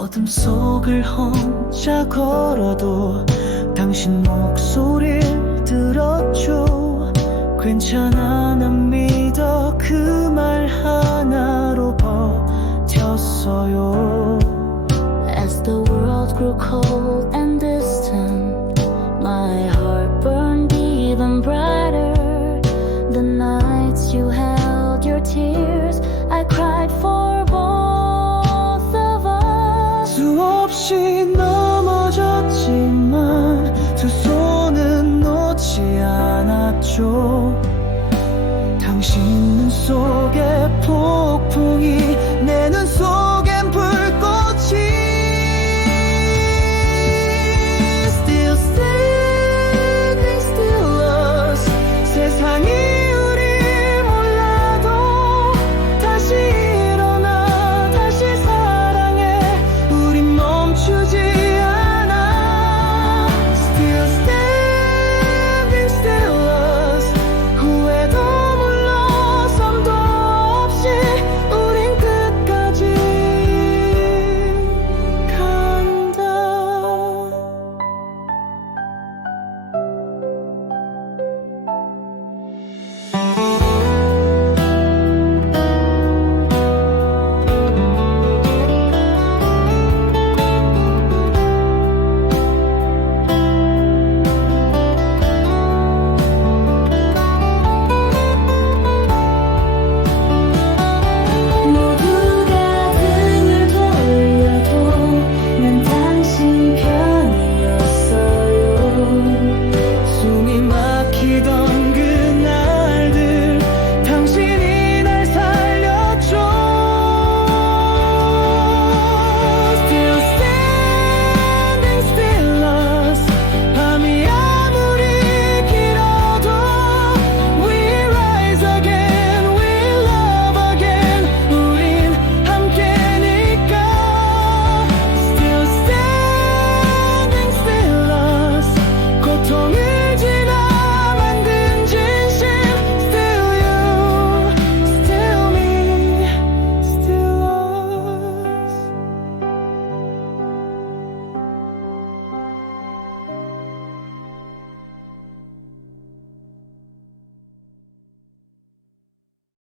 어둠 속을 혼자 걸어도 당신 목소리를 들었죠 괜찮아 난 믿어 그 말 하나로 버텼어요 As the world grew cold and distant, my heart burned even brighter. The nights you held your tears, I cried for 당신 눈 속에 폭풍이 내 눈 속에